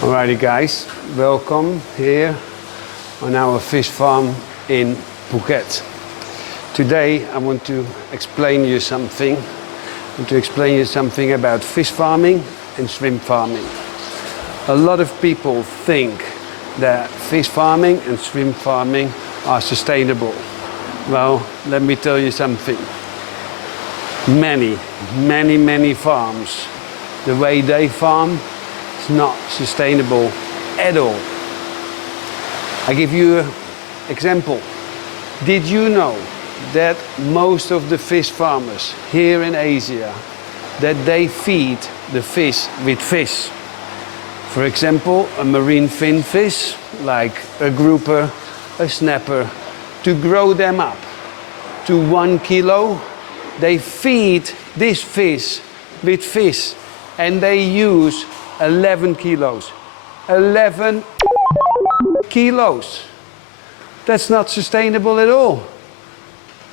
Alrighty guys, welcome here on our fish farm in Phuket. Today I want to explain you something. About fish farming and shrimp farming. A lot of people think that fish farming and shrimp farming are sustainable. Well, let me tell you something. Many farms, the way they farm, it's not sustainable at all. I give you an example. Did you know that most of the fish farmers here in Asia, that they feed the fish with fish? For example, a marine fin fish, like a grouper, a snapper, to grow them up to 1 kilo, they feed this fish with fish and they use 11 kilos. 11 kilos. That's not sustainable at all.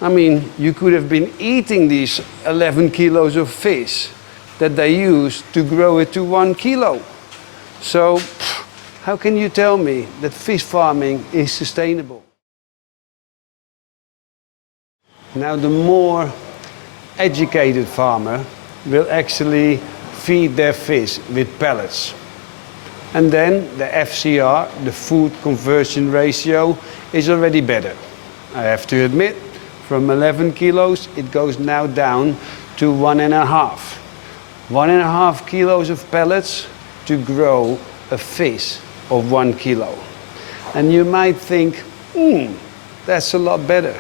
I mean, you could have been eating these 11 kilos of fish that they use to grow it to 1 kilo. So, how can you tell me that fish farming is sustainable? Now, the more educated farmer will actually feed their fish with pellets. And then the FCR, the food conversion ratio, is already better. I have to admit, from 11 kilos, it goes now down to 1.5. 1.5 kilos of pellets to grow a fish of 1 kilo. And you might think, that's a lot better.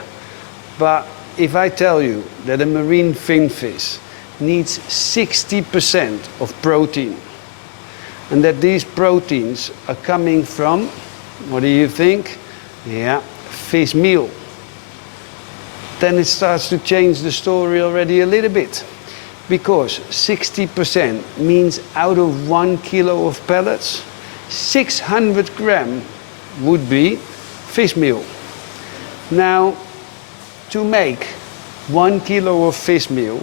But if I tell you that a marine fin fish needs 60% of protein, and that these proteins are coming from, what do you think? Yeah, fish meal. Then it starts to change the story already a little bit. Because 60% means out of 1 kilo of pellets, 600 grams would be fish meal. Now, to make 1 kilo of fish meal,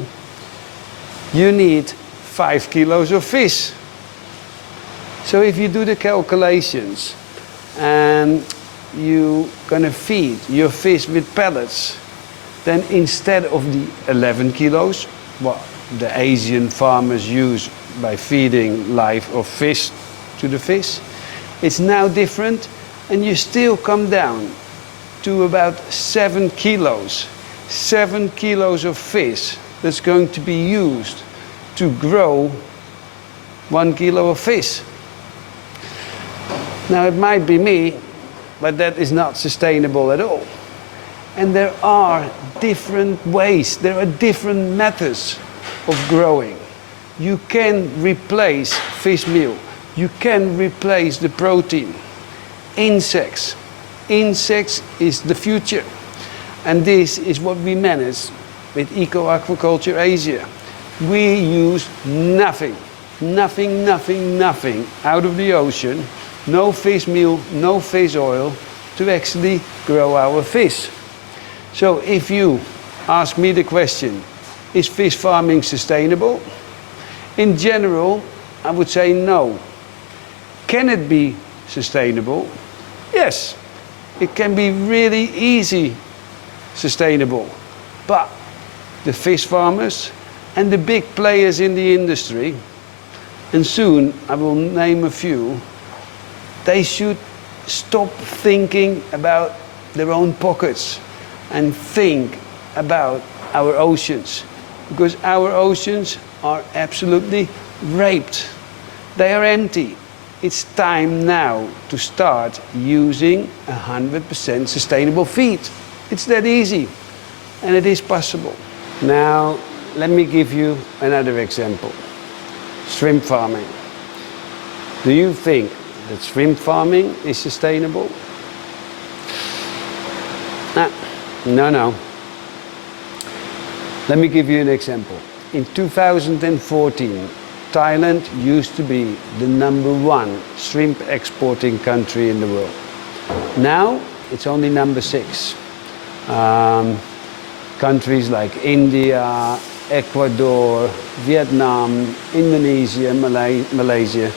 you need 5 kilos of fish. So if you do the calculations and you're gonna feed your fish with pellets, then instead of the 11 kilos, what the Asian farmers use by feeding live or fish to the fish, it's now different, and you still come down to about 7 kilos. 7 kilos of fish that's going to be used to grow 1 kilo of fish. Now, it might be me, but that is not sustainable at all. And there are different ways, there are different methods of growing. You can replace fish meal. You can replace the protein. Insects. Insects is the future. And this is what we manage with Eco Aquaculture Asia. We use nothing out of the ocean, no fish meal, no fish oil, to actually grow our fish. So if you ask me the question, is fish farming sustainable? In general, I would say no. Can it be sustainable? Yes, it can be really easy sustainable. But the fish farmers and the big players in the industry, and soon I will name a few, they should stop thinking about their own pockets and think about our oceans. Because our oceans are absolutely raped. They are empty. It's time now to start using 100% sustainable feed. It's that easy, and it is possible. Now, let me give you another example. Shrimp farming. Do you think that shrimp farming is sustainable? No. Let me give you an example. In 2014, Thailand used to be the #1 shrimp exporting country in the world. Now, it's only #6. Countries like India, Ecuador, Vietnam, Indonesia, Malaysia,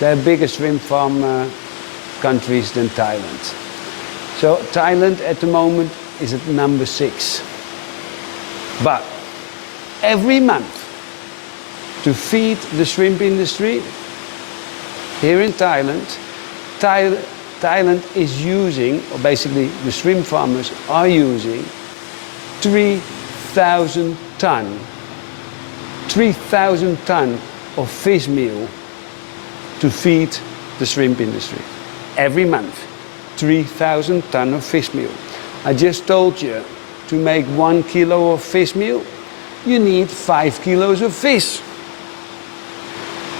There are bigger shrimp farm countries than Thailand. So Thailand at the moment is at number 6. But every month, to feed the shrimp industry here in Thailand, Thailand is using, or basically the shrimp farmers are using 3,000 ton of fish meal to feed the shrimp industry. Every month, 3,000 ton of fish meal. I just told you, to make 1 kilo of fish meal, you need 5 kilos of fish.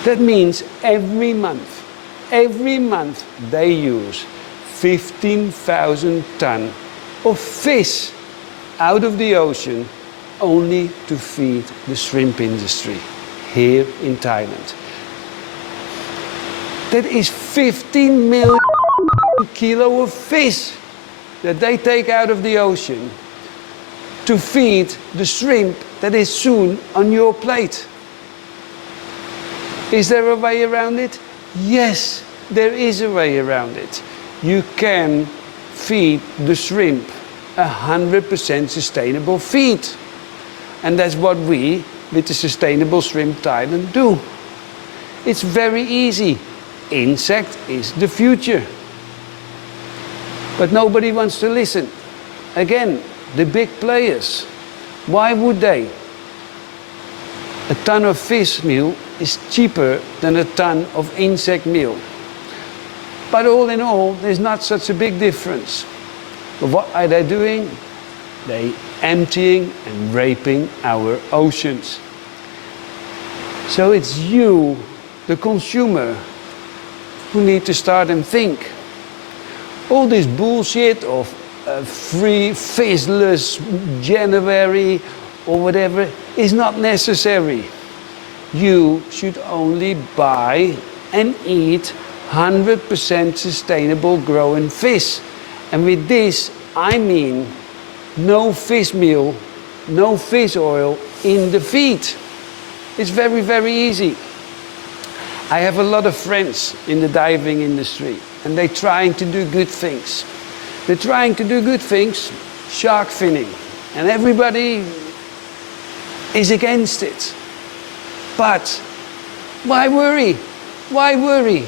That means every month they use 15,000 ton of fish out of the ocean only to feed the shrimp industry here in Thailand. That is 15 million kilo of fish that they take out of the ocean to feed the shrimp that is soon on your plate. Is there a way around it? Yes, there is a way around it. You can feed the shrimp 100% sustainable feed. And that's what we, with the Sustainable Shrimp Thailand, do. It's very easy. Insect is the future. But nobody wants to listen. Again, the big players, why would they? A ton of fish meal is cheaper than a ton of insect meal. But all in all, there's not such a big difference. But what are they doing? They emptying and raping our oceans. So it's you, the consumer, who need to start and think. All this bullshit of free, fishless January or whatever is not necessary. You should only buy and eat 100% sustainable growing fish. And with this, I mean no fish meal, no fish oil in the feed. It's very, very easy. I have a lot of friends in the diving industry, and they're trying to do good things. They're trying to do good things, shark finning, and everybody is against it. But why worry? Why worry?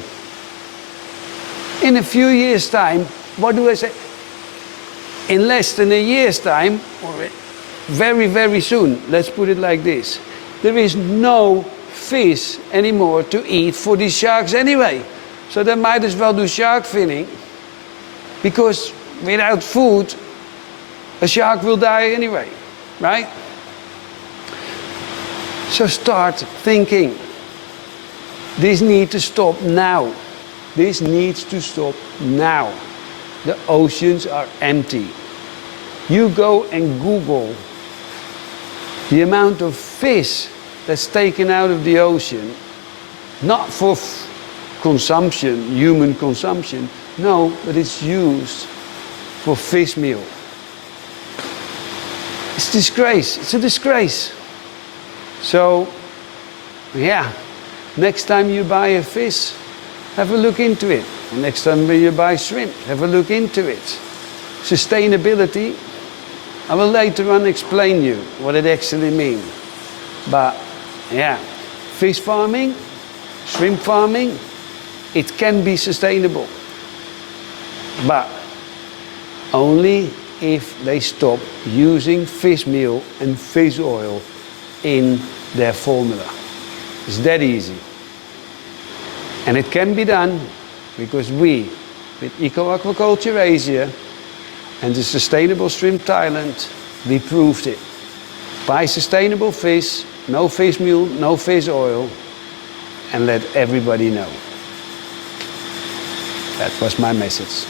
In a few years' time, what do I say? In less than a year's time, or very, very soon, let's put it like this, there is no fish anymore to eat for these sharks anyway. So they might as well do shark finning, because without food, a shark will die anyway, right? So start thinking. This needs to stop now. This needs to stop now. The oceans are empty. You go and Google the amount of fish that's taken out of the ocean, not for consumption, human consumption, no, but it's used for fish meal. It's a disgrace. It's a disgrace. So, yeah, next time you buy a fish, have a look into it. And next time when you buy shrimp, have a look into it. Sustainability, I will later on explain you what it actually means. But, yeah, fish farming, shrimp farming, it can be sustainable. But only if they stop using fish meal and fish oil in their formula. It's that easy. And it can be done because we, with Eco Aquaculture Asia and the Sustainable Shrimp Thailand, we proved it. Buy sustainable fish, no fish meal, no fish oil, and let everybody know. That was my message.